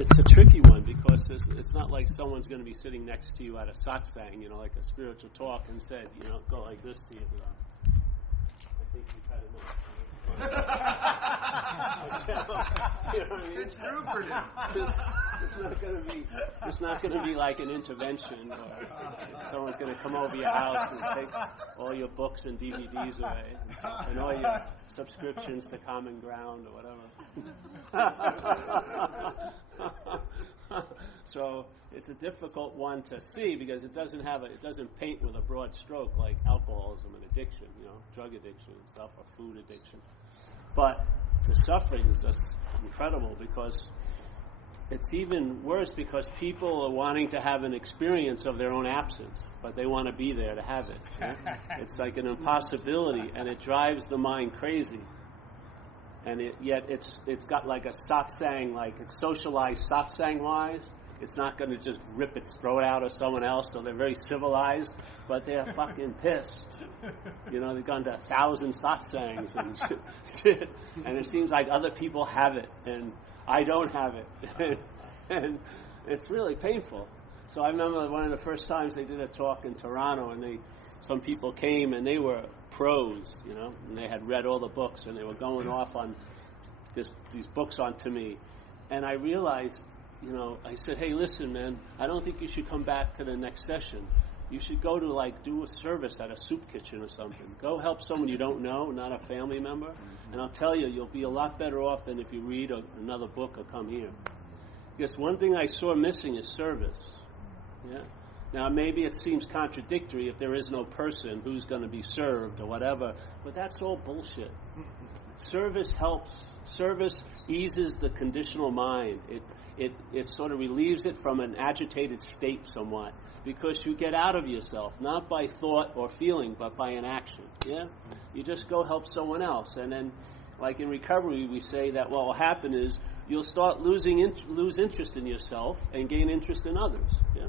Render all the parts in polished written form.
It's a tricky one because it's not like someone's going to be sitting next to you at a satsang, like a spiritual talk, and said, go like this to you. I think you've had enough. It's true for him. It's not going to be like an intervention, or someone's going to come over your house and take all your books and DVDs away, and all your subscriptions to Common Ground or whatever. So it's a difficult one to see because it doesn't paint with a broad stroke like alcoholism and addiction, drug addiction and stuff, or food addiction. But the suffering is just incredible because it's even worse because people are wanting to have an experience of their own absence, but they want to be there to have it. It's like an impossibility, and it drives the mind crazy. And yet it's got like a satsang, like it's socialized satsang-wise. It's not going to just rip its throat out of someone else, so they're very civilized, but they're fucking pissed. They've gone to 1,000 satsangs and shit, and it seems like other people have it, and I don't have it. And it's really painful. So I remember one of the first times they did a talk in Toronto, and some people came, and they were pros, and they had read all the books, and they were going off on these books onto me. And I realized, I said, hey, listen, man, I don't think you should come back to the next session. You should go to, do a service at a soup kitchen or something. Go help someone you don't know, not a family member, and I'll tell you, you'll be a lot better off than if you read another book or come here. Because one thing I saw missing is service. Yeah. Now, maybe it seems contradictory if there is no person who's going to be served or whatever, but that's all bullshit. Service helps. Service eases the conditional mind. It sort of relieves it from an agitated state somewhat, because you get out of yourself, not by thought or feeling, but by an action. Yeah, you just go help someone else, and then, like in recovery, we say that what will happen is you'll start lose interest in yourself and gain interest in others. Yeah,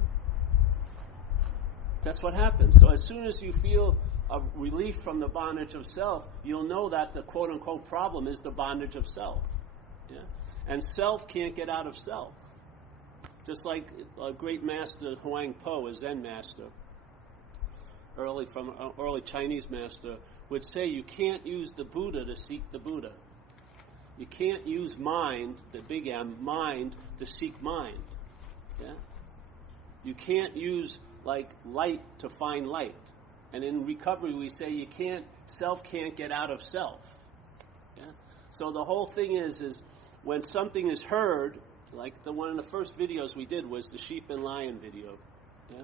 that's what happens. So as soon as you feel a relief from the bondage of self, you'll know that the quote-unquote problem is the bondage of self. Yeah? And self can't get out of self. Just like a great master, Huang Po, a Zen master, early Chinese master, would say you can't use the Buddha to seek the Buddha. You can't use mind, the big M, mind, to seek mind. Yeah? You can't use light to find light. And in recovery, we say self can't get out of self. Yeah? So the whole thing is when something is heard, like one of the first videos we did was the sheep and lion video. Yeah?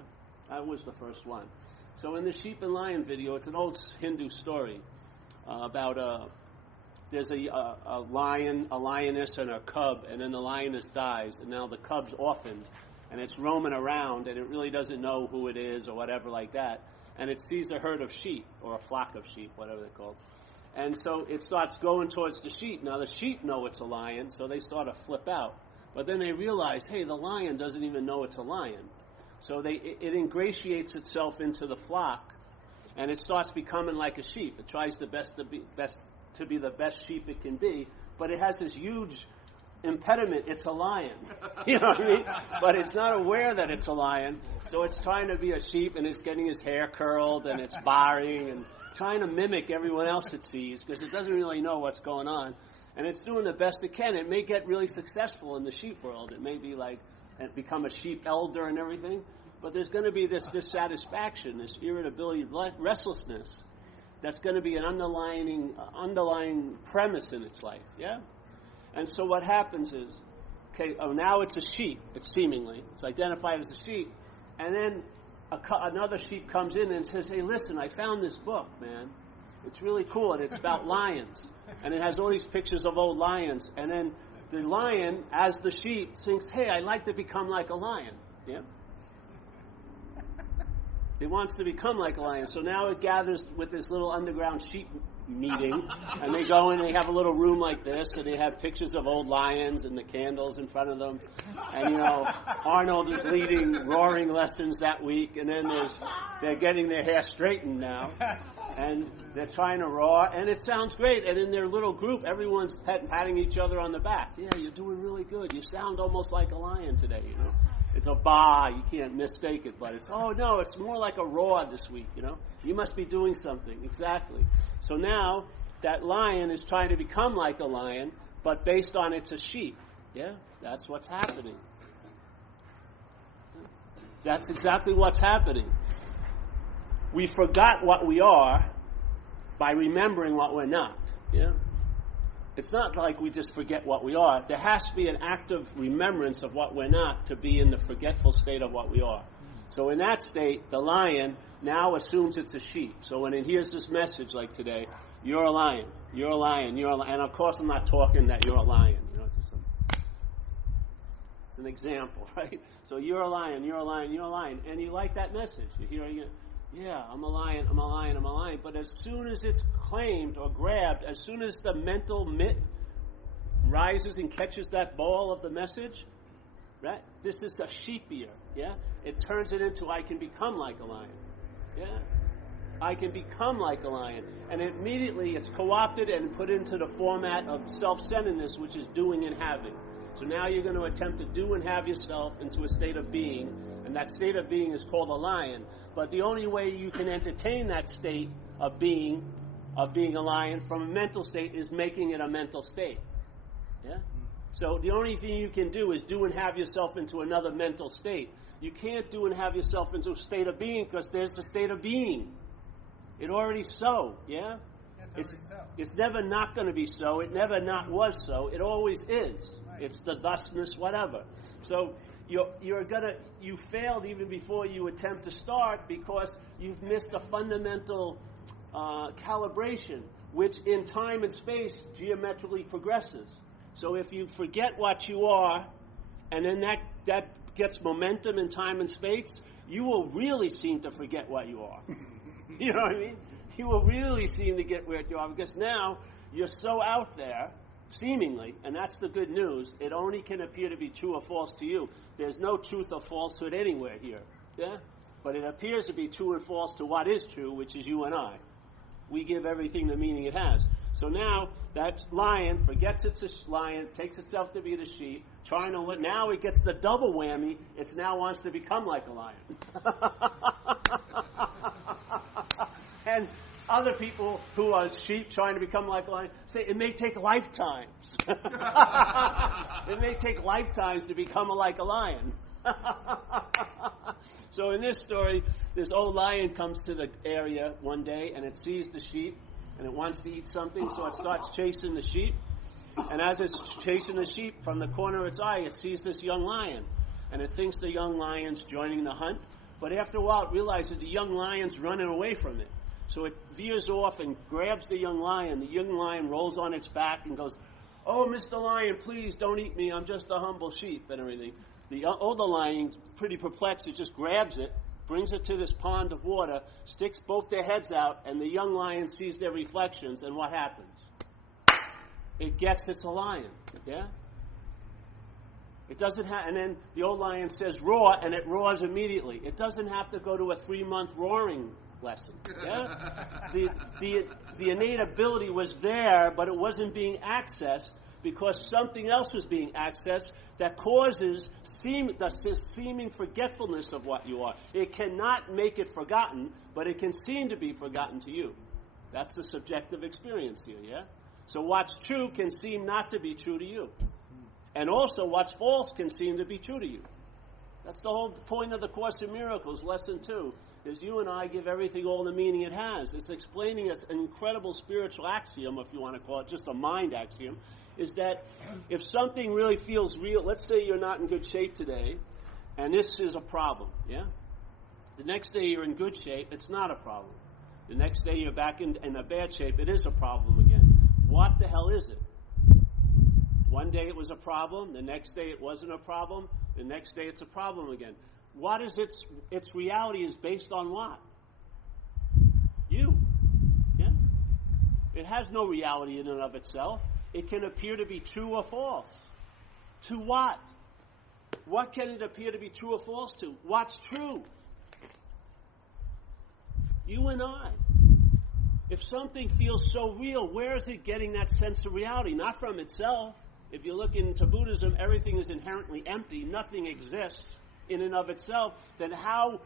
That was the first one. So in the sheep and lion video, it's an old Hindu story about there's a lion, a lioness, and a cub, and then the lioness dies, and now the cub's orphaned, and it's roaming around, and it really doesn't know who it is or whatever like that. And it sees a herd of sheep, or a flock of sheep, whatever they're called. And so it starts going towards the sheep. Now the sheep know it's a lion, so they start to flip out. But then they realize, hey, the lion doesn't even know it's a lion. So it ingratiates itself into the flock, and it starts becoming like a sheep. It tries to be the best sheep it can be, but it has this huge impediment. It's a lion. You know what I mean? But it's not aware that it's a lion, so it's trying to be a sheep, and it's getting his hair curled, and it's barring, and trying to mimic everyone else it sees, because it doesn't really know what's going on. And it's doing the best it can. It may get really successful in the sheep world. It may be and become a sheep elder and everything, but there's going to be this dissatisfaction, this irritability, restlessness, that's going to be an underlying premise in its life, yeah? And so what happens is, now it's a sheep, it's identified as a sheep, and then another sheep comes in and says, hey, listen, I found this book, man. It's really cool, and it's about lions. And it has all these pictures of old lions. And then the lion, as the sheep, thinks, hey, I'd like to become like a lion. Yeah? It wants to become like a lion. So now it gathers with this little underground sheep meeting, and they go in, they have a little room like this, and they have pictures of old lions and the candles in front of them. And, Arnold is leading roaring lessons that week, and then they're getting their hair straightened now. And they're trying to roar, and it sounds great. And in their little group, everyone's patting each other on the back. Yeah, you're doing really good. You sound almost like a lion today, you know. It's a baa. You can't mistake it, but it's, oh, no, it's more like a roar this week, you know. You must be doing something. Exactly. So now that lion is trying to become like a lion, but based on it's a sheep. Yeah, that's what's happening. That's exactly what's happening. We forgot what we are by remembering what we're not. Yeah? It's not like we just forget what we are. There has to be an active remembrance of what we're not to be in the forgetful state of what we are. So in that state, the lion now assumes it's a sheep. So when it hears this message like today, you're a lion, you're a lion, you're a lion. And of course I'm not talking that you're a lion. You know, it's an example, right? So you're a lion, you're a lion, you're a lion. And you like that message. You're hearing it. Yeah, I'm a lion, I'm a lion, I'm a lion. But as soon as it's claimed or grabbed, as soon as the mental mitt rises and catches that ball of the message, right? This is a sheep ear, yeah? It turns it into I can become like a lion, yeah? I can become like a lion. And immediately it's co-opted and put into the format of self-centeredness, which is doing and having. So now you're going to attempt to do and have yourself into a state of being, and that state of being is called a lion. But the only way you can entertain that state of being a lion from a mental state is making it a mental state. Yeah? So the only thing you can do is do and have yourself into another mental state. You can't do and have yourself into a state of being because there's the state of being. It already so, yeah? It's never not going to be so. It never not was so. It always is. Right. It's the thusness, whatever. So you failed even before you attempt to start because you've missed a fundamental calibration, which in time and space geometrically progresses. So if you forget what you are, and then that gets momentum in time and space, you will really seem to forget what you are. You know what I mean? You will really seem to get where you are because now you're so out there, seemingly, and that's the good news. It only can appear to be true or false to you. There's no truth or falsehood anywhere here. Yeah? But it appears to be true and false to what is true, which is you and I. We give everything the meaning it has. So now that lion forgets it's a lion, takes itself to be the sheep, trying to now it gets the double whammy. It now wants to become like a lion. And other people who are sheep trying to become like a lion say it may take lifetimes. It may take lifetimes to become like a lion. So in this story, this old lion comes to the area one day and it sees the sheep and it wants to eat something, so it starts chasing the sheep. And as it's chasing the sheep, from the corner of its eye, it sees this young lion. And it thinks the young lion's joining the hunt. But after a while, it realizes the young lion's running away from it. So it veers off and grabs the young lion. The young lion rolls on its back and goes, "Oh, Mr. Lion, please don't eat me. I'm just a humble sheep," and everything. The older lion, pretty perplexed, it just grabs it, brings it to this pond of water, sticks both their heads out, and the young lion sees their reflections, and what happens? It gets it's a lion, yeah? It doesn't have, and then the old lion says roar, and it roars immediately. It doesn't have to go to a 3-month roaring lesson, yeah? The innate ability was there, but it wasn't being accessed because something else was being accessed that causes the seeming forgetfulness of what you are. It cannot make it forgotten, but it can seem to be forgotten to you. That's the subjective experience here, yeah? So what's true can seem not to be true to you. And also what's false can seem to be true to you. That's the whole point of the Course in Miracles, Lesson 2, is you and I give everything all the meaning it has. It's explaining us an incredible spiritual axiom, if you want to call it, just a mind axiom, is that if something really feels real, let's say you're not in good shape today, and this is a problem, yeah? The next day you're in good shape, it's not a problem. The next day you're back in a bad shape, it is a problem again. What the hell is it? One day it was a problem, the next day it wasn't a problem, the next day it's a problem again. What is its reality is based on what? You. Yeah? It has no reality in and of itself. It can appear to be true or false. To what? What can it appear to be true or false to? What's true? You and I. If something feels so real, where is it getting that sense of reality? Not from itself. If you look into Buddhism, everything is inherently empty. Nothing exists in and of itself. Then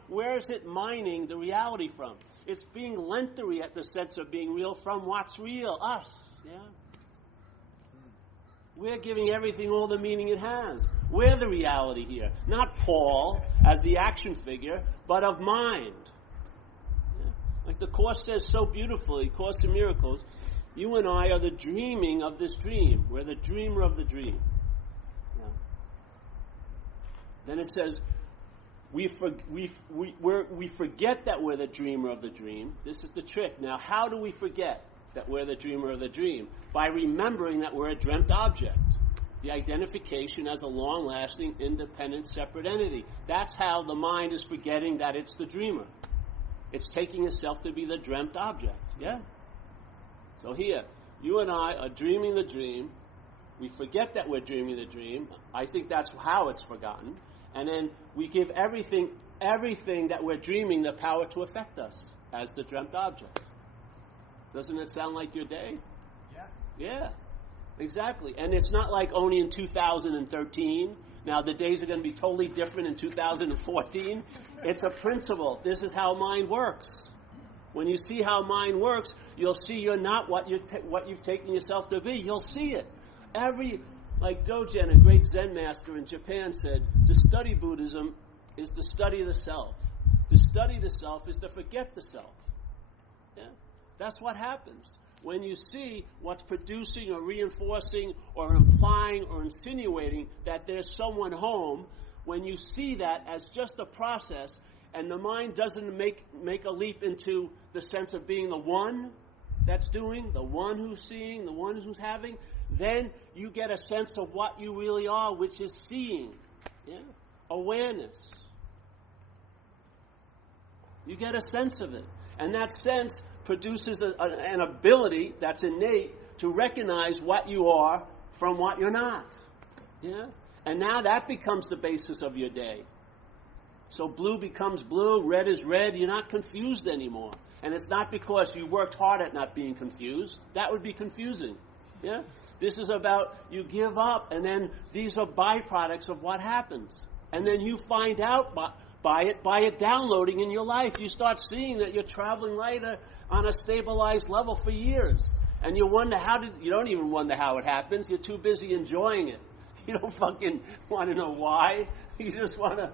where is it mining the reality from? It's being lent the sense of being real from what's real, us. Yeah? We're giving everything all the meaning it has. We're the reality here. Not Paul as the action figure, but of mind. Yeah? Like the Course says so beautifully, Course in Miracles, you and I are the dreaming of this dream. We're the dreamer of the dream. Yeah? Then it says, we forget that we're the dreamer of the dream. This is the trick. Now, how do we forget that we're the dreamer of the dream? By remembering that we're a dreamt object. The identification as a long-lasting, independent, separate entity. That's how the mind is forgetting that it's the dreamer. It's taking itself to be the dreamt object. Yeah? So here, you and I are dreaming the dream. We forget that we're dreaming the dream. I think that's how it's forgotten. And then we give everything that we're dreaming the power to affect us as the dreamt object. Doesn't it sound like your day? Yeah. Yeah, exactly. And it's not like only in 2013. Now, the days are going to be totally different in 2014. It's a principle. This is how mind works. When you see how mind works, you'll see you're not what you've taken yourself to be. You'll see it. Like Dogen, a great Zen master in Japan, said, to study Buddhism is to study the self. To study the self is to forget the self. Yeah? That's what happens. When you see what's producing or reinforcing or implying or insinuating that there's someone home, when you see that as just a process and the mind doesn't make a leap into the sense of being the one that's doing, the one who's seeing, the one who's having, then you get a sense of what you really are, which is seeing. Yeah? Awareness. You get a sense of it. And that sense produces an ability that's innate to recognize what you are from what you're not. Yeah? And now that becomes the basis of your day. So blue becomes blue, red is red. You're not confused anymore. And it's not because you worked hard at not being confused. That would be confusing. Yeah? This is about you give up, and then these are byproducts of what happens. And then you find out by it downloading in your life. You start seeing that you're traveling lighter on a stabilized level for years. And you wonder you don't even wonder how it happens. You're too busy enjoying it. You don't fucking want to know why. You just want to...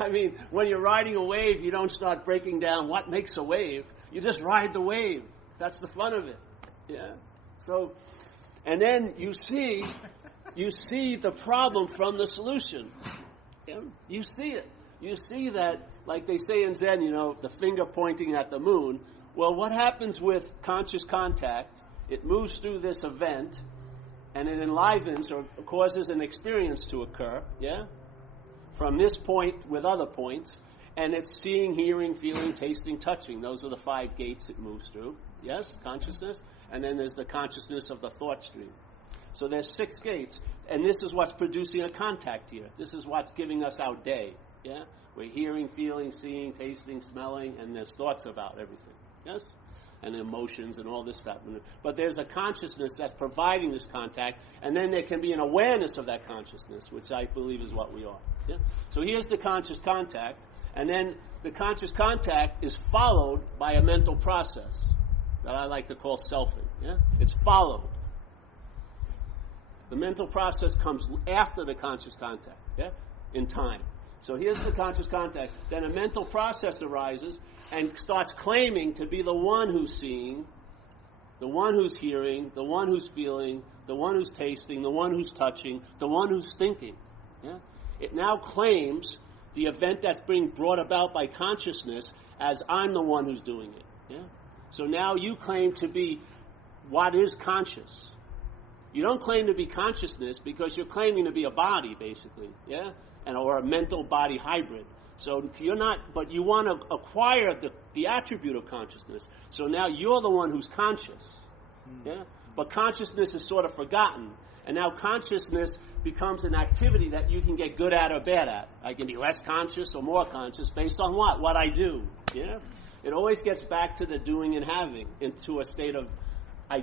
I mean, when you're riding a wave, you don't start breaking down what makes a wave. You just ride the wave. That's the fun of it. Yeah. So, and then you see the problem from the solution. Yeah? You see it. You see that, like they say in Zen, the finger pointing at the moon. Well, what happens with conscious contact? It moves through this event, and it enlivens or causes an experience to occur. Yeah. From this point with other points, and it's seeing, hearing, feeling, tasting, touching. Those are the 5 gates it moves through. Yes, consciousness. And then there's the consciousness of the thought stream. So there's 6 gates, and this is what's producing a contact here. This is what's giving us our day. Yeah, we're hearing, feeling, seeing, tasting, smelling, and there's thoughts about everything. Yes, and emotions and all this stuff. But there's a consciousness that's providing this contact, and then there can be an awareness of that consciousness, which I believe is what we are. Yeah? So here's the conscious contact, and then the conscious contact is followed by a mental process that I like to call selfing. Yeah? It's followed. The mental process comes after the conscious contact, yeah? In time. So here's the conscious contact. Then a mental process arises and starts claiming to be the one who's seeing, the one who's hearing, the one who's feeling, the one who's tasting, the one who's touching, the one who's thinking. Yeah? It now claims the event that's being brought about by consciousness as I'm the one who's doing it. Yeah? So now you claim to be what is conscious. You don't claim to be consciousness because you're claiming to be a body, basically, yeah, or a mental body hybrid. So you're not, but you want to acquire the attribute of consciousness. So now you're the one who's conscious, yeah. But consciousness is sort of forgotten, and now consciousness becomes an activity that you can get good at or bad at. I can be less conscious or more conscious based on what I do, yeah. It always gets back to the doing and having, into a state of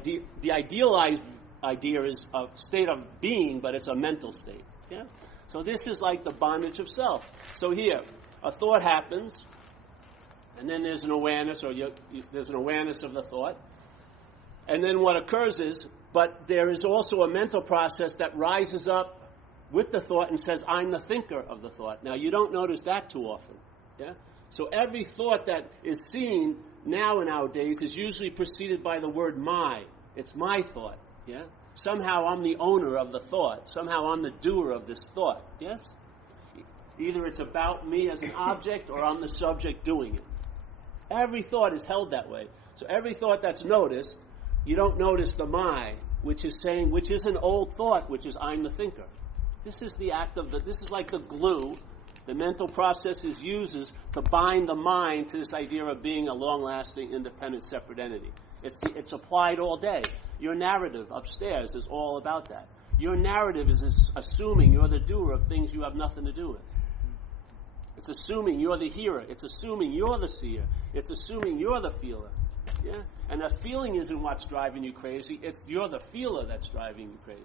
the idealized idea is a state of being, but it's a mental state. Yeah. So this is like the bondage of self. So here, a thought happens, and then there's an awareness, or there's an awareness of the thought. And then what occurs is, but there is also a mental process that rises up with the thought and says, I'm the thinker of the thought. Now, you don't notice that too often. Yeah? So every thought that is seen now in nowadays is usually preceded by the word my. It's my thought. Yeah? Somehow I'm the owner of the thought. Somehow I'm the doer of this thought. Yes? Either it's about me as an object or I'm the subject doing it. Every thought is held that way. So every thought that's noticed, you don't notice the my, which is an old thought, which is I'm the thinker. This is the act of this is like the glue the mental processes uses to bind the mind to this idea of being a long-lasting, independent, separate entity. It's applied all day. Your narrative upstairs is all about that. Your narrative is assuming you're the doer of things you have nothing to do with. It's assuming you're the hearer. It's assuming you're the seer. It's assuming you're the feeler. Yeah? And the feeling isn't what's driving you crazy. You're the feeler that's driving you crazy.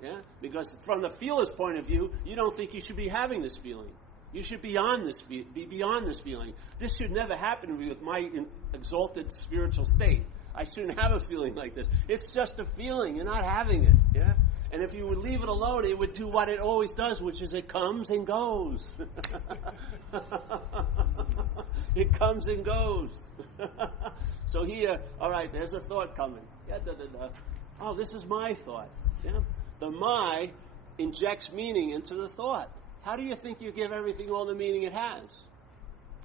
Yeah? Because from the feeler's point of view, you don't think you should be having this feeling. You should be beyond this feeling. This should never happen to me with my exalted spiritual state. I shouldn't have a feeling like this. It's just a feeling. You're not having it. Yeah? And if you would leave it alone, it would do what it always does, which is it comes and goes. It comes and goes. So here, all right, there's a thought coming. Yeah, Oh, this is my thought. Yeah? The my injects meaning into the thought. How do you think you give everything all the meaning it has?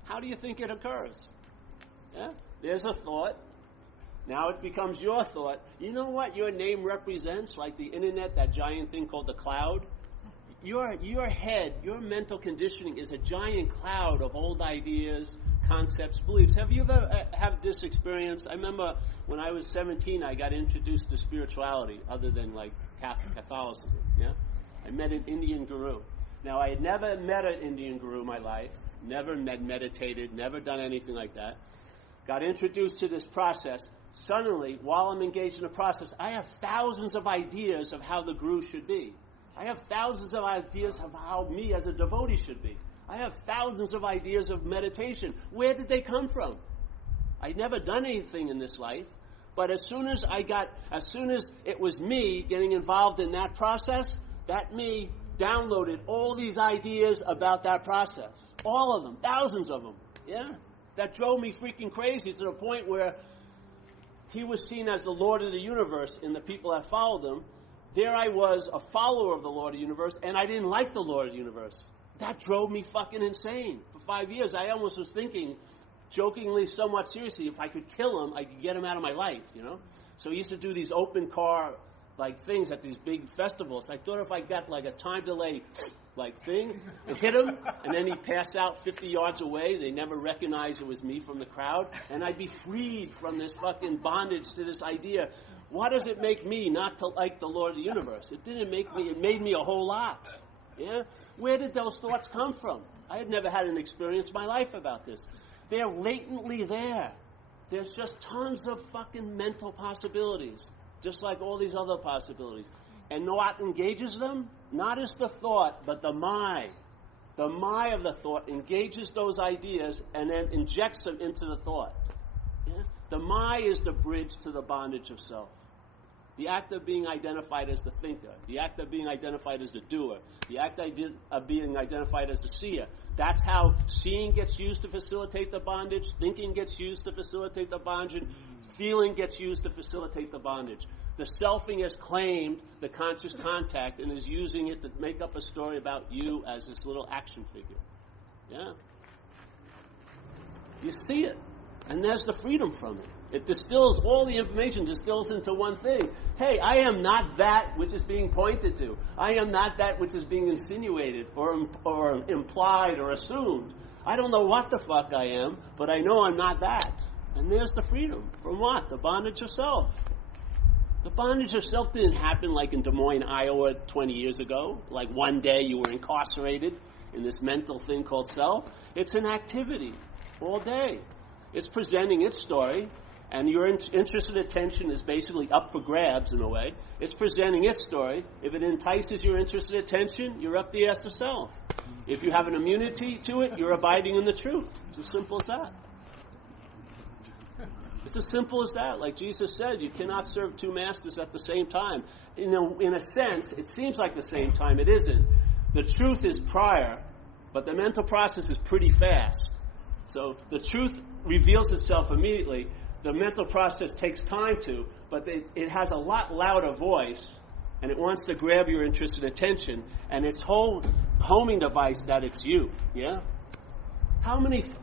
How do you think it occurs? Yeah? There's a thought. Now it becomes your thought. You know what your name represents? Like the internet, that giant thing called the cloud? Your head, your mental conditioning is a giant cloud of old ideas, concepts, beliefs. Have you ever had this experience? I remember when I was 17, I got introduced to spirituality other than like Catholicism. Yeah? I met an Indian guru. Now, I had never met an Indian guru in my life, never meditated, never done anything like that. Got introduced to this process. Suddenly, while I'm engaged in the process, I have thousands of ideas of how the guru should be. I have thousands of ideas of how me as a devotee should be. I have thousands of ideas of meditation. Where did they come from? I'd never done anything in this life, but as soon as it was me getting involved in that process, that me downloaded all these ideas about that process. All of them, thousands of them. Yeah? That drove me freaking crazy to the point where he was seen as the Lord of the universe and the people that followed him. There I was, a follower of the Lord of the universe, and I didn't like the Lord of the universe. That drove me fucking insane. For 5 years, I almost was thinking, jokingly, somewhat seriously, if I could kill him, I could get him out of my life, you know? So he used to do these open car things at these big festivals. I thought if I got like a time delay thing and hit him, and then he'd pass out 50 yards away, they never recognized it was me from the crowd, and I'd be freed from this fucking bondage to this idea. Why does it make me not to like the Lord of the universe? It didn't make me, it made me a whole lot. Yeah? Where did those thoughts come from? I had never had an experience in my life about this. They're latently there. There's just tons of fucking mental possibilities, just like all these other possibilities. And what engages them? Not is the thought, but the my. The my of the thought engages those ideas and then injects them into the thought. Yeah? The my is the bridge to the bondage of self. The act of being identified as the thinker. The act of being identified as the doer. The act of being identified as the seer. That's how seeing gets used to facilitate the bondage. Thinking gets used to facilitate the bondage. Feeling gets used to facilitate the bondage. The selfing has claimed the conscious contact and is using it to make up a story about you as this little action figure. Yeah? You see it. And there's the freedom from it. It distills, all the information distills into one thing. Hey, I am not that which is being pointed to. I am not that which is being insinuated or implied or assumed. I don't know what the fuck I am, but I know I'm not that. And there's the freedom. From what? The bondage of self. The bondage of self didn't happen like in Des Moines, Iowa 20 years ago. Like one day you were incarcerated in this mental thing called self. It's an activity all day. It's presenting its story, and your interested attention is basically up for grabs in a way. It's presenting its story. If it entices your interested attention, you're up the ass of self. If you have an immunity to it, you're abiding in the truth. It's as simple as that. It's as simple as that. Like Jesus said, you cannot serve two masters at the same time. In a sense, it seems like the same time. It isn't. The truth is prior, but the mental process is pretty fast. So the truth reveals itself immediately. The mental process takes time to, but it has a lot louder voice, and it wants to grab your interested attention, and its whole homing device that it's you. Yeah?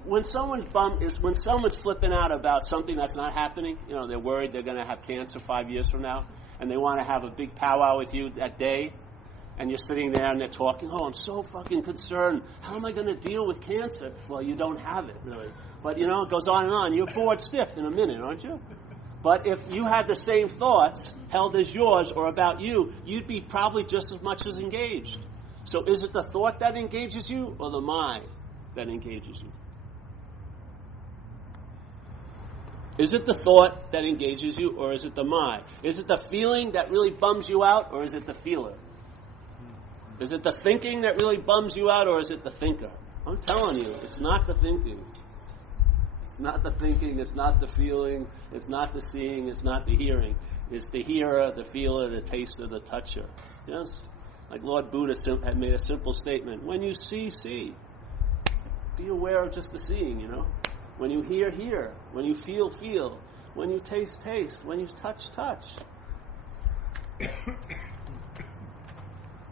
When someone's flipping out about something that's not happening, they're worried they're going to have cancer 5 years from now, and they want to have a big powwow with you that day, and you're sitting there and they're talking, I'm so fucking concerned. How am I going to deal with cancer? Well, you don't have it, really. But, it goes on and on. You're bored stiff in a minute, aren't you? But if you had the same thoughts held as yours or about you, you'd be probably just as much as engaged. So is it the thought that engages you or the mind that engages you? Is it the thought that engages you or is it the mind? Is it the feeling that really bums you out or is it the feeler? Is it the thinking that really bums you out or is it the thinker? I'm telling you, it's not the thinking. It's not the thinking, it's not the feeling, it's not the seeing, it's not the hearing. It's the hearer, the feeler, the taster, the toucher. Yes? Like Lord Buddha had made a simple statement. When you see, see. Be aware of just the seeing, When you hear, hear. When you feel, feel. When you taste, taste. When you touch, touch.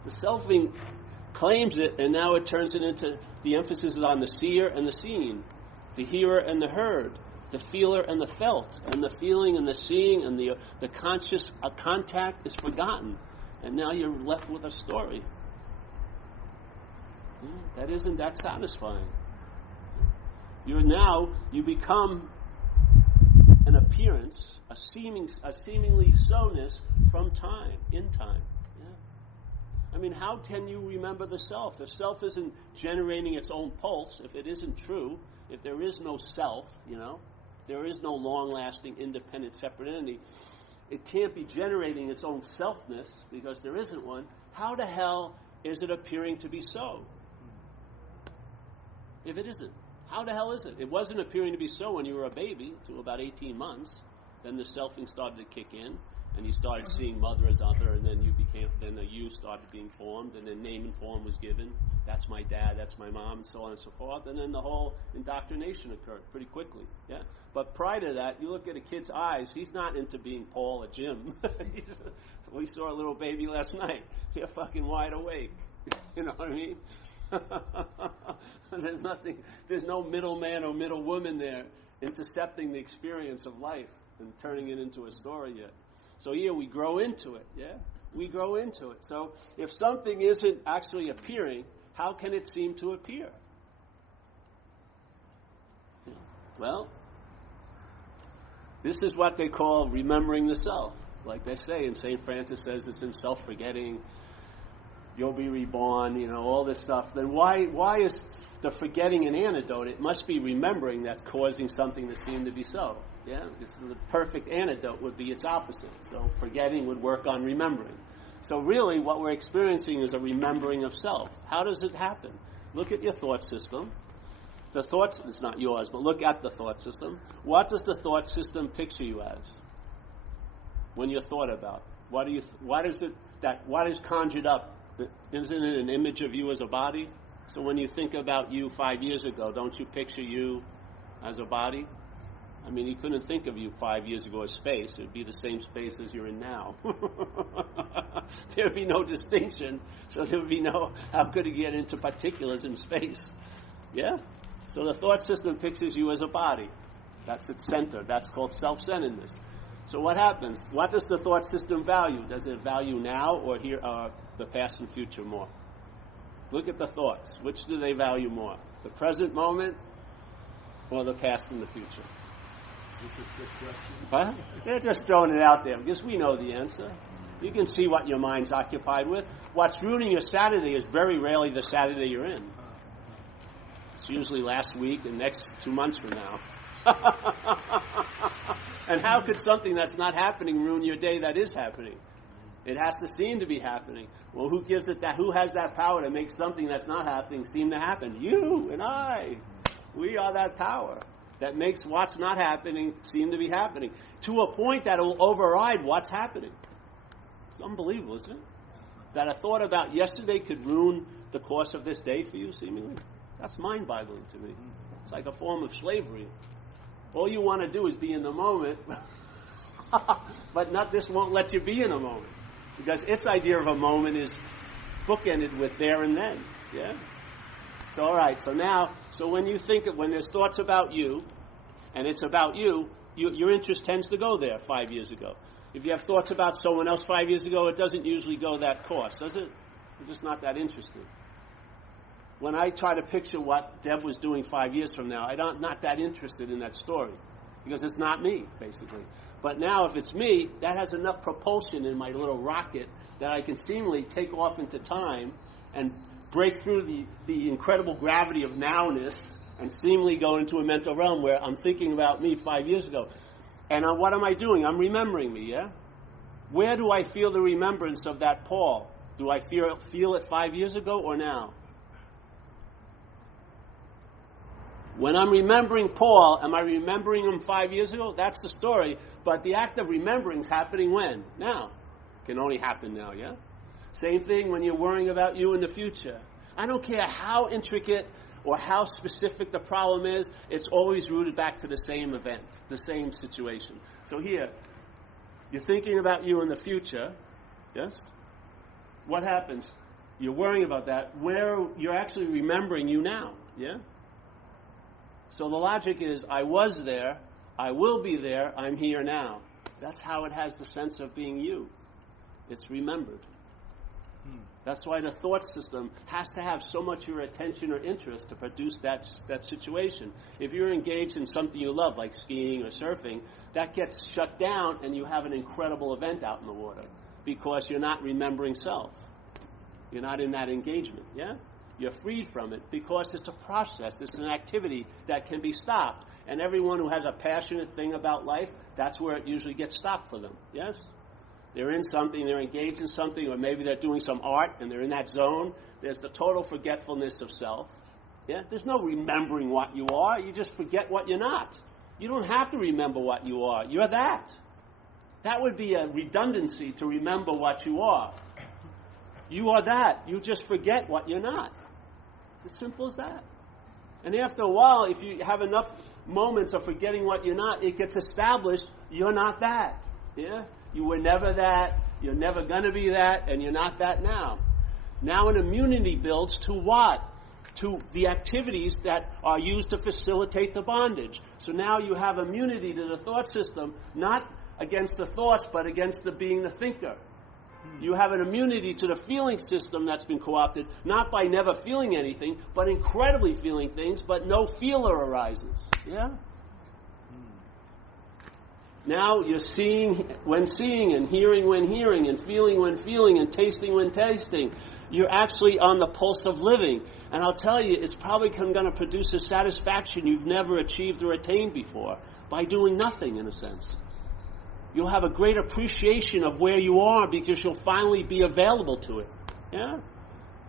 The selfing claims it, and now it turns it into the emphasis is on the seer and the seen, the hearer and the heard, the feeler and the felt, and the feeling and the seeing and the conscious contact is forgotten, and now you're left with a story. That isn't that satisfying. You become an appearance, a seemingly so-ness from time, in time. I mean, how can you remember the self? If self isn't generating its own pulse, if it isn't true, if there is no self, there is no long-lasting, independent, separate entity, it can't be generating its own selfness because there isn't one. How the hell is it appearing to be so? If it isn't, how the hell is it? It wasn't appearing to be so when you were a baby, to about 18 months. Then the selfing started to kick in. And you started seeing mother as other, and then then the you started being formed, and then name and form was given. That's my dad, that's my mom, and so on and so forth. And then the whole indoctrination occurred pretty quickly. Yeah. But prior to that, you look at a kid's eyes, he's not into being Paul or Jim. We saw a little baby last night. They're fucking wide awake. You know what I mean? There's no middleman or middle woman there intercepting the experience of life and turning it into a story yet. So we grow into it, We grow into it. So if something isn't actually appearing, how can it seem to appear? Well, this is what they call remembering the self. Like they say, and St. Francis says it's in self-forgetting, you'll be reborn, all this stuff. Then why is the forgetting an antidote? It must be remembering that's causing something to seem to be so. Yeah, because the perfect antidote would be its opposite. So forgetting would work on remembering. So really what we're experiencing is a remembering of self. How does it happen? Look at your thought system. The thoughts, it's not yours, but look at the thought system. What does the thought system picture you as when you're thought about? What is conjured up? Isn't it an image of you as a body? So when you think about you 5 years ago, don't you picture you as a body? I mean, you couldn't think of you 5 years ago as space. It would be the same space as you're in now. There would be no distinction. So there would be how could you get into particulars in space? Yeah? So the thought system pictures you as a body. That's its center. That's called self-centeredness. So what happens? What does the thought system value? Does it value now or the past and future more? Look at the thoughts. Which do they value more? The present moment or the past and the future? Is this a trick question? Huh? They're just throwing it out there because we know the answer. You can see what your mind's occupied with. What's ruining your Saturday is very rarely the Saturday you're in. It's usually last week and next 2 months from now. And how could something that's not happening ruin your day that is happening? It has to seem to be happening. Well, who gives it that? Who has that power to make something that's not happening seem to happen? You and I. We are that power that makes what's not happening seem to be happening, to a point that it will override what's happening. It's unbelievable, isn't it? That a thought about yesterday could ruin the course of this day for you, seemingly. That's mind-boggling to me. It's like a form of slavery. All you want to do is be in the moment, but this won't let you be in a moment. Because its idea of a moment is bookended with there and then. Yeah? So, all right, so when you think when there's thoughts about you, and it's about you, your interest tends to go there 5 years ago. If you have thoughts about someone else 5 years ago, it doesn't usually go that course, does it? You're just not that interested. When I try to picture what Deb was doing 5 years from now, I'm not that interested in that story. Because it's not me, basically. But now, if it's me, that has enough propulsion in my little rocket that I can seemingly take off into time and break through the incredible gravity of nowness and seemingly go into a mental realm where I'm thinking about me 5 years ago. And what am I doing? I'm remembering me, yeah? Where do I feel the remembrance of that Paul? Do I feel it 5 years ago or now? When I'm remembering Paul, am I remembering him 5 years ago? That's the story. But the act of remembering is happening when? Now. It can only happen now, yeah? Same thing when you're worrying about you in the future. I don't care how intricate or how specific the problem is, it's always rooted back to the same event, the same situation. So here, you're thinking about you in the future, yes? What happens? You're worrying about that. Where you're actually remembering you now, yeah? So the logic is, I was there, I will be there, I'm here now. That's how it has the sense of being you. It's remembered. That's why the thought system has to have so much of your attention or interest to produce that situation. If you're engaged in something you love, like skiing or surfing, that gets shut down and you have an incredible event out in the water because you're not remembering self. You're not in that engagement, yeah? You're freed from it because it's a process. It's an activity that can be stopped. And everyone who has a passionate thing about life, that's where it usually gets stopped for them, yes? They're in something, they're engaged in something, or maybe they're doing some art and they're in that zone. There's the total forgetfulness of self. Yeah? There's no remembering what you are. You just forget what you're not. You don't have to remember what you are. You're that. That would be a redundancy to remember what you are. You are that. You just forget what you're not. As simple as that. And after a while, if you have enough moments of forgetting what you're not, it gets established you're not that. Yeah? You were never that, you're never going to be that, and you're not that now. Now an immunity builds to what? To the activities that are used to facilitate the bondage. So now you have immunity to the thought system, not against the thoughts, but against being the thinker. You have an immunity to the feeling system that's been co-opted, not by never feeling anything, but incredibly feeling things, but no feeler arises. Yeah? Now you're seeing when seeing, and hearing when hearing, and feeling when feeling, and tasting when tasting. You're actually on the pulse of living. And I'll tell you, it's probably going to produce a satisfaction you've never achieved or attained before by doing nothing, in a sense. You'll have a great appreciation of where you are because you'll finally be available to it. Yeah?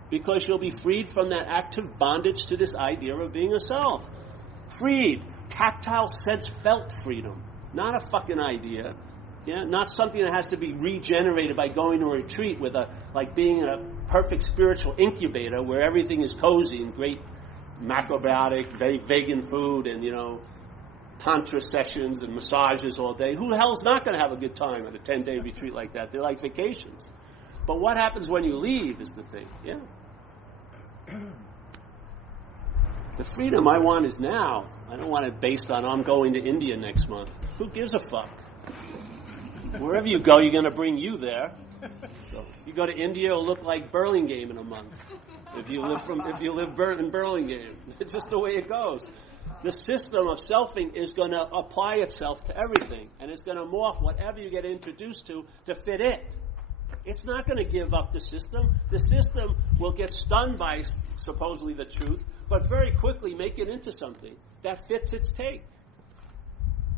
Because you'll be freed from that active bondage to this idea of being a self. Freed. Tactile sense felt freedom. Not a fucking idea. Yeah? Not something that has to be regenerated by going to a retreat with like being in a perfect spiritual incubator where everything is cozy and great macrobiotic, vegan food and, tantra sessions and massages all day. Who the hell's not going to have a good time at a 10-day retreat like that? They're like vacations. But what happens when you leave is the thing. Yeah. The freedom I want is now. I don't want it based on I'm going to India next month. Who gives a fuck? Wherever you go, you're going to bring you there. So you go to India, it'll look like Burlingame in a month. If you live in Burlingame, it's just the way it goes. The system of selfing is going to apply itself to everything, and it's going to morph whatever you get introduced to fit it. It's not going to give up the system. The system will get stunned by supposedly the truth, but very quickly make it into something that fits its take.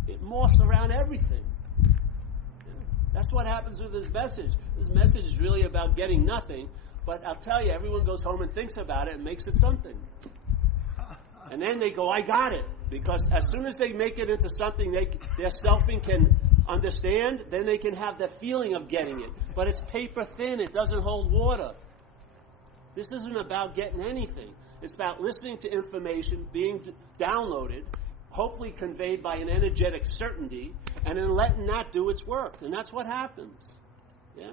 It morphs around everything. Yeah. That's what happens with this message. This message is really about getting nothing, but I'll tell you, everyone goes home and thinks about it and makes it something. And then they go, I got it. Because as soon as they make it into something their selfing can understand, then they can have the feeling of getting it. But it's paper thin. It doesn't hold water. This isn't about getting anything. It's about listening to information being downloaded, hopefully conveyed by an energetic certainty, and then letting that do its work. And that's what happens. Yeah?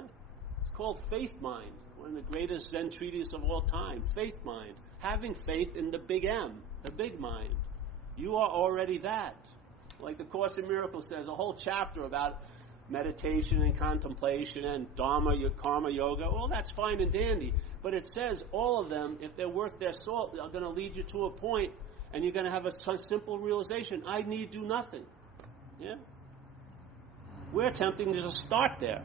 It's called faith mind, one of the greatest Zen treatises of all time. Faith mind. Having faith in the big M, the big mind. You are already that. Like the Course in Miracles says, a whole chapter about meditation and contemplation and Dharma, karma, yoga. Well, that's fine and dandy. But it says all of them, if they're worth their salt, are going to lead you to a point, and you're going to have a simple realization: I need do nothing. Yeah. We're attempting to just start there,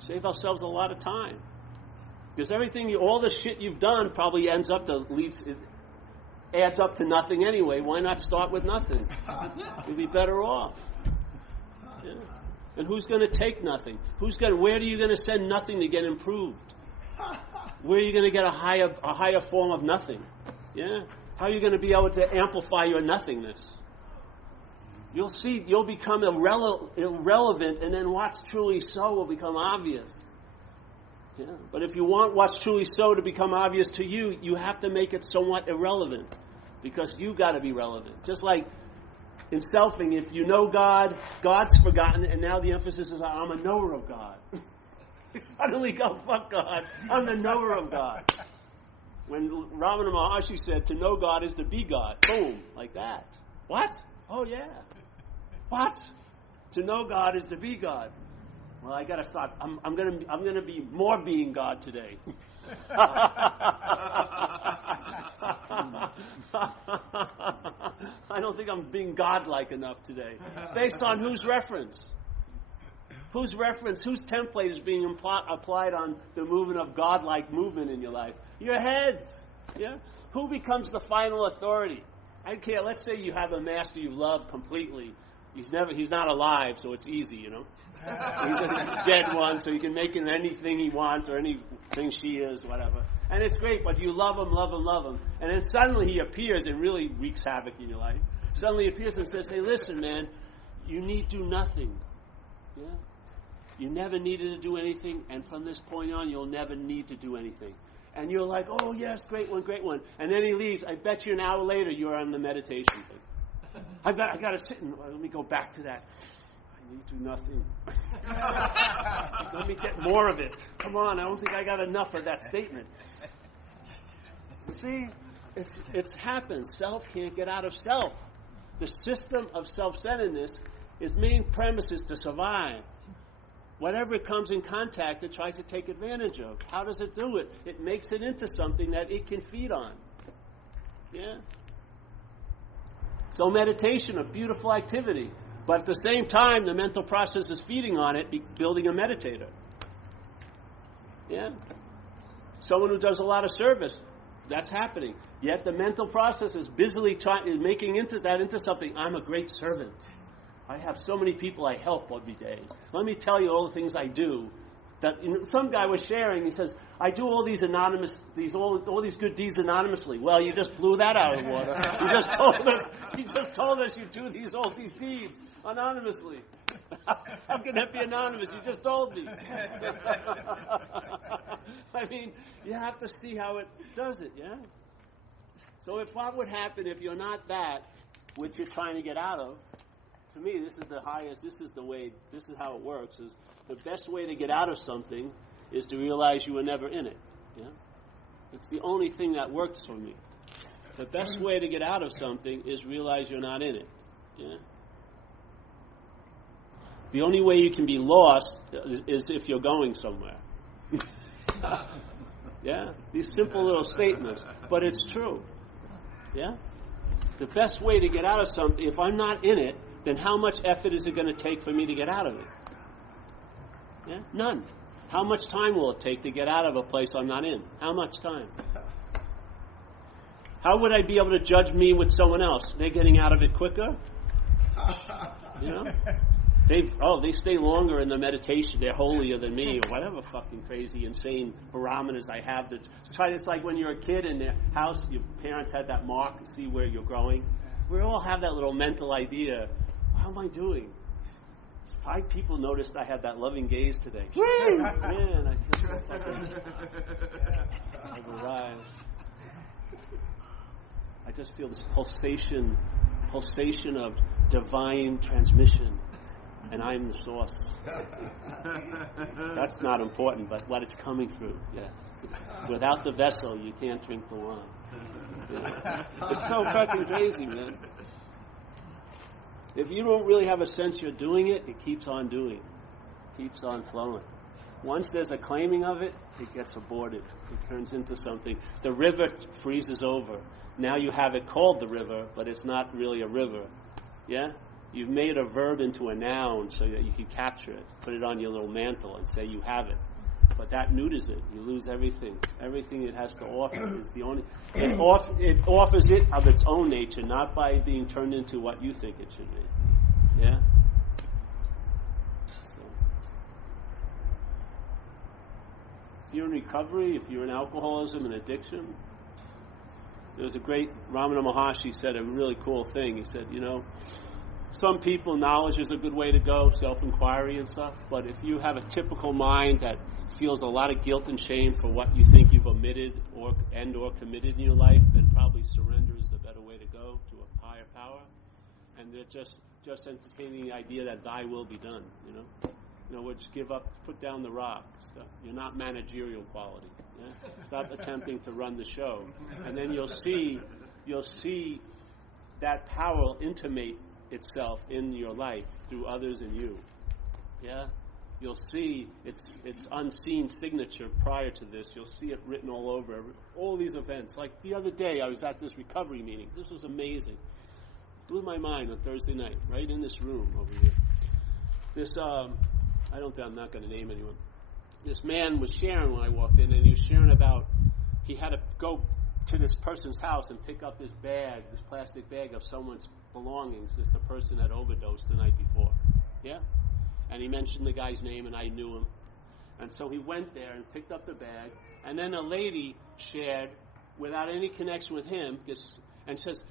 save ourselves a lot of time, because everything, all the shit you've done, probably adds up to nothing anyway. Why not start with nothing? You'll be better off. Yeah. And who's going to take nothing? Where are you going to send nothing to get improved? Where are you going to get a higher form of nothing? Yeah? How are you going to be able to amplify your nothingness? You'll see, you'll become irrelevant, and then what's truly so will become obvious. Yeah? But if you want what's truly so to become obvious to you, you have to make it somewhat irrelevant, because you got to be relevant. Just like in selfing, if you know God, God's forgotten, and now the emphasis is on, I'm a knower of God. Suddenly go, fuck God, I'm the knower of God. When Ramana Maharshi said, to know God is to be God. Boom, like that. What? Oh yeah. What? To know God is to be God. Well, I gotta start. I'm gonna be more being God today. I don't think I'm being godlike enough today. Based on whose reference? Whose reference, whose template is being applied on the movement of godlike movement in your life? Your heads. Yeah? Who becomes the final authority? I don't care. Let's say you have a master you love completely. He's not alive, so it's easy, you know. He's a dead one, so you can make him anything he wants or anything she is, whatever. And it's great, but you love him, love him, love him. And then suddenly he appears and really wreaks havoc in your life. Suddenly he appears and says, hey, listen, man, you need do nothing. Yeah? You never needed to do anything, and from this point on, you'll never need to do anything. And you're like, oh, yes, great one, great one. And then he leaves. I bet you an hour later you're on the meditation thing. I got to sit and let me go back to that. I need to do nothing. Let me get more of it. Come on, I don't think I got enough of that statement. See, it's happened. Self can't get out of self. The system of self-centeredness, its main premise is to survive. Whatever it comes in contact, it tries to take advantage of. How does it do it? It makes it into something that it can feed on. Yeah? So meditation, a beautiful activity. But at the same time, the mental process is feeding on it, building a meditator. Yeah? Someone who does a lot of service, that's happening. Yet the mental process is busily making that into something. I'm a great servant. I have so many people I help every day. Let me tell you all the things I do. That some guy was sharing. He says, "I do all these all these good deeds anonymously." Well, you just blew that out of the water. You just told us you do all these deeds anonymously. How can that be anonymous? You just told me. I mean, you have to see how it does it. Yeah. So, what would happen if you're not that which you're trying to get out of? To me, this is the highest, this is how it works, is the best way to get out of something is to realize you were never in it. Yeah? It's the only thing that works for me. The best way to get out of something is realize you're not in it. Yeah? The only way you can be lost is if you're going somewhere. Yeah? These simple little statements, but it's true. Yeah? The best way to get out of something, if I'm not in it, then how much effort is it going to take for me to get out of it? Yeah? None. How much time will it take to get out of a place I'm not in? How much time? How would I be able to judge me with someone else? They're getting out of it quicker? You know? They stay longer in the meditation. They're holier than me, or whatever fucking crazy, insane barometers I have. It's like when you're a kid in the house, your parents had that mark to see where you're growing. We all have that little mental idea. How am I doing? 5 people noticed I had that loving gaze today. Woo! Man, I feel so fucking... I've arrived. I just feel this pulsation of divine transmission. And I'm the source. That's not important, but what it's coming through, yes. Without the vessel, you can't drink the wine. Yeah. It's so fucking crazy, man. If you don't really have a sense you're doing it, it keeps on doing. It keeps on flowing. Once there's a claiming of it, it gets aborted. It turns into something. The river freezes over. Now you have it called the river, but it's not really a river. Yeah? You've made a verb into a noun so that you can capture it, put it on your little mantle and say you have it. But that neuters it. You lose everything. Everything it has to offer is the only... It offers it of its own nature, not by being turned into what you think it should be. Yeah? So, if you're in recovery, if you're in alcoholism and addiction, there was a great... Ramana Maharshi said a really cool thing. He said, some people, knowledge is a good way to go, self-inquiry and stuff, but if you have a typical mind that feels a lot of guilt and shame for what you think you've omitted or committed in your life, then probably surrender is the better way to go to a higher power. And they're just entertaining the idea that thy will be done, we'll just give up, put down the rock. Stuff. You're not managerial quality. Yeah? Stop attempting to run the show. And then you'll see that power intimate itself in your life through others and you. Yeah? You'll see its unseen signature prior to this. You'll see it written all over all these events. Like the other day, I was at this recovery meeting. This was amazing. Blew my mind on Thursday night, right in this room over here. I'm not going to name anyone. This man was sharing when I walked in, and he was sharing about he had to go to this person's house and pick up this plastic bag of someone's belongings because the person had overdosed the night before. Yeah? And he mentioned the guy's name, and I knew him. And so he went there and picked up the bag, and then a lady shared, without any connection with him, and says,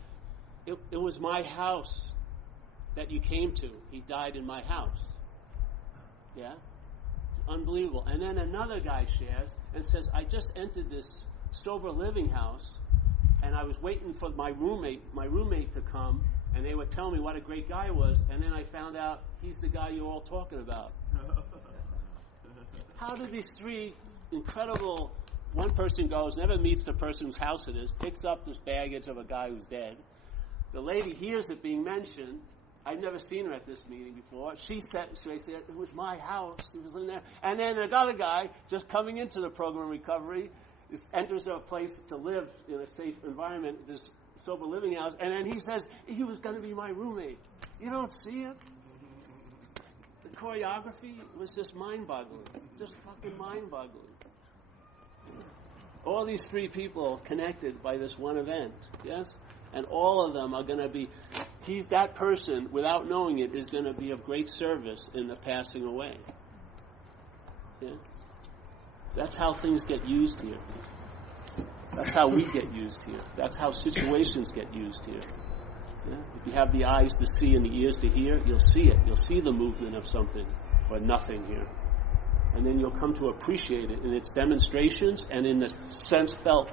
it was my house that you came to. He died in my house. Yeah? It's unbelievable. And then another guy shares and says, I just entered this sober living house, and I was waiting for my roommate to come, and they would tell me what a great guy he was, and then I found out he's the guy you're all talking about. How do these three incredible... One person goes, never meets the person whose house it is, picks up this baggage of a guy who's dead. The lady hears it being mentioned. I've never seen her at this meeting before. She said, it was my house. He was in there. And then another guy, just coming into the program recovery, enters a place to live in a safe environment, this sober living house, and then he says, he was going to be my roommate. You don't see it? The choreography was just mind-boggling. Just fucking mind-boggling. All these three people connected by this one event, yes? And all of them are going to be, that person, without knowing it, is going to be of great service in the passing away. Yeah? That's how things get used here. That's how we get used here. That's how situations get used here. Yeah? If you have the eyes to see and the ears to hear, you'll see it. You'll see the movement of something or nothing here. And then you'll come to appreciate it in its demonstrations and in the sense-felt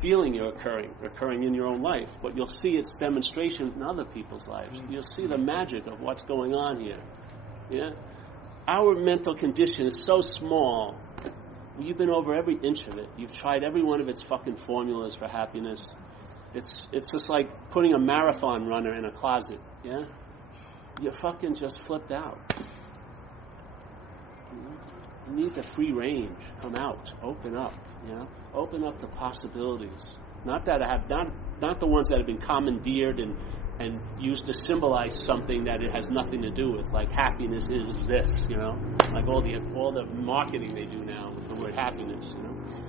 feeling you're occurring in your own life. But you'll see its demonstration in other people's lives. You'll see the magic of what's going on here. Yeah? Our mental condition is so small. You've been over every inch of it. You've tried every one of its fucking formulas for happiness. It's just like putting a marathon runner in a closet. Yeah? You're fucking just flipped out. You need the free range. Come out. Open up. You know? Open up to possibilities. Not the ones that have been commandeered and used to symbolize something that it has nothing to do with, like happiness is this, like all the marketing they do now with the word happiness,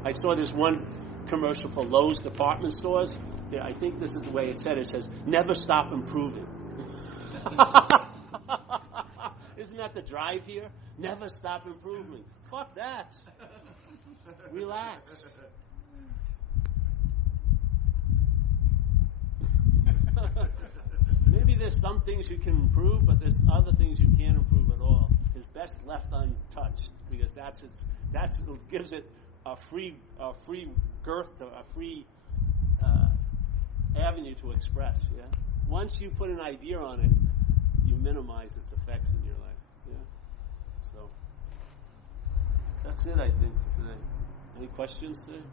I saw this one commercial for Lowe's department stores. I think this is the way it said. It says, never stop improving. Isn't that the drive here? Never stop improving. Fuck that. Relax. Maybe there's some things you can improve, but there's other things you can't improve at all. It's best left untouched, because that's what gives it a free girth, a free avenue to express. Yeah. Once you put an idea on it, you minimize its effects in your life. Yeah. So that's it, I think, for today. Any questions today?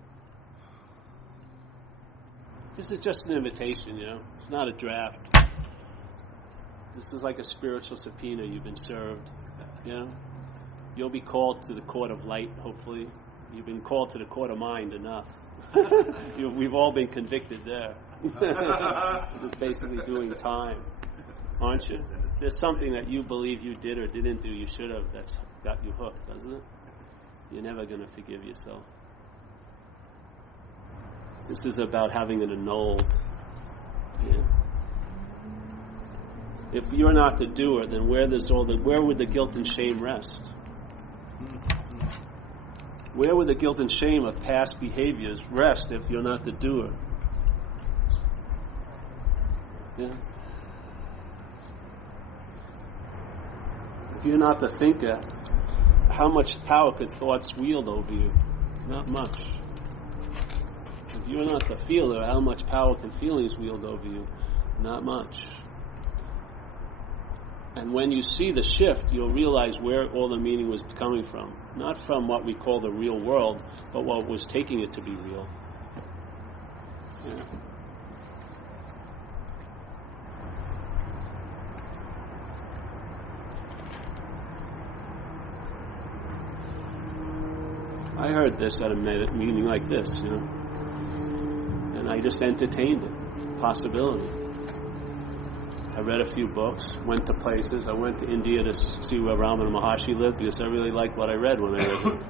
This is just an invitation, It's not a draft. This is like a spiritual subpoena. You've been served, You'll be called to the court of light, hopefully. You've been called to the court of mind enough. We've all been convicted there. It's basically doing time, aren't you? There's something that you believe you did or didn't do, you should have, that's got you hooked, doesn't it? You're never going to forgive yourself. This is about having it annulled. Yeah. If you're not the doer, then where would the guilt and shame rest? Where would the guilt and shame of past behaviors rest if you're not the doer? Yeah. If you're not the thinker, how much power could thoughts wield over you? Not much. If you're not the feeler, how much power can feelings wield over you? Not much. And when you see the shift, you'll realize where all the meaning was coming from. Not from what we call the real world, but what was taking it to be real. Yeah. I heard this at a meeting like this, and I just entertained it. Possibility. I read a few books, went to places. I went to India to see where Ramana Maharshi lived because I really liked what I read when I read it.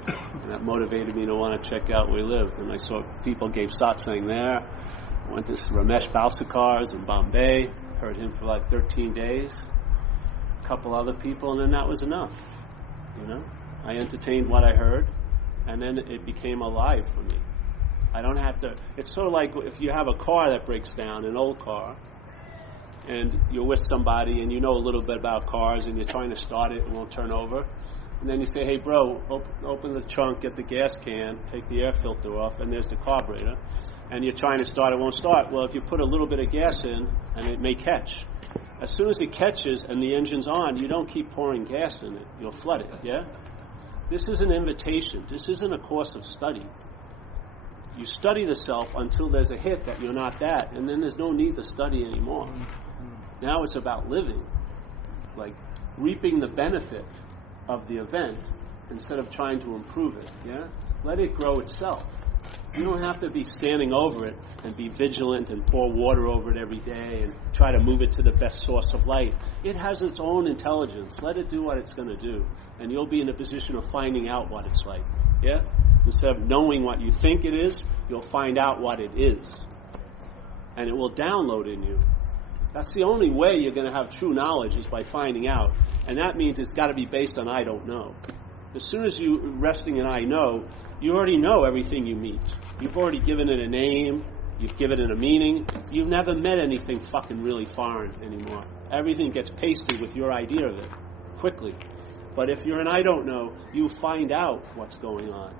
And that motivated me to want to check out where he lived. And I saw people gave satsang there. I went to Ramesh Balsakar's in Bombay. Heard him for like 13 days. A couple other people, and then that was enough. I entertained what I heard, and then it became alive for me. I don't have to. It's sort of like if you have a car that breaks down, an old car, and you're with somebody and you know a little bit about cars and you're trying to start it, it won't turn over. And then you say, hey bro, open the trunk, get the gas can, take the air filter off, and there's the carburetor. And you're trying to start, it won't start. Well, if you put a little bit of gas in, and it may catch. As soon as it catches and the engine's on, you don't keep pouring gas in it. You'll flood it, yeah? This is an invitation. This isn't a course of study. You study the self until there's a hit that you're not that, and then there's no need to study anymore. Now it's about living, like reaping the benefit of the event instead of trying to improve it, yeah? Let it grow itself. You don't have to be standing over it and be vigilant and pour water over it every day and try to move it to the best source of light. It has its own intelligence. Let it do what it's going to do, and you'll be in a position of finding out what it's like, yeah? Instead of knowing what you think it is, you'll find out what it is, and it will download in you. That's the only way you're going to have true knowledge, is by finding out. And that means it's got to be based on I don't know. As soon as you're resting in I know, you already know everything you meet. You've already given it a name. You've given it a meaning. You've never met anything fucking really foreign anymore. Everything gets pasted with your idea of it quickly. But if you're in I don't know, you find out what's going on.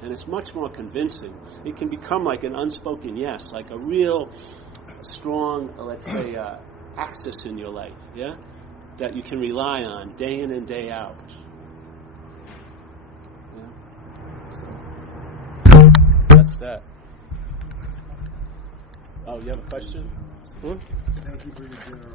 And it's much more convincing. It can become like an unspoken yes, like a real strong, let's say, axis in your life, yeah, that you can rely on day in and day out. Yeah. So that's that. Oh, you have a question? Thank you for your generosity.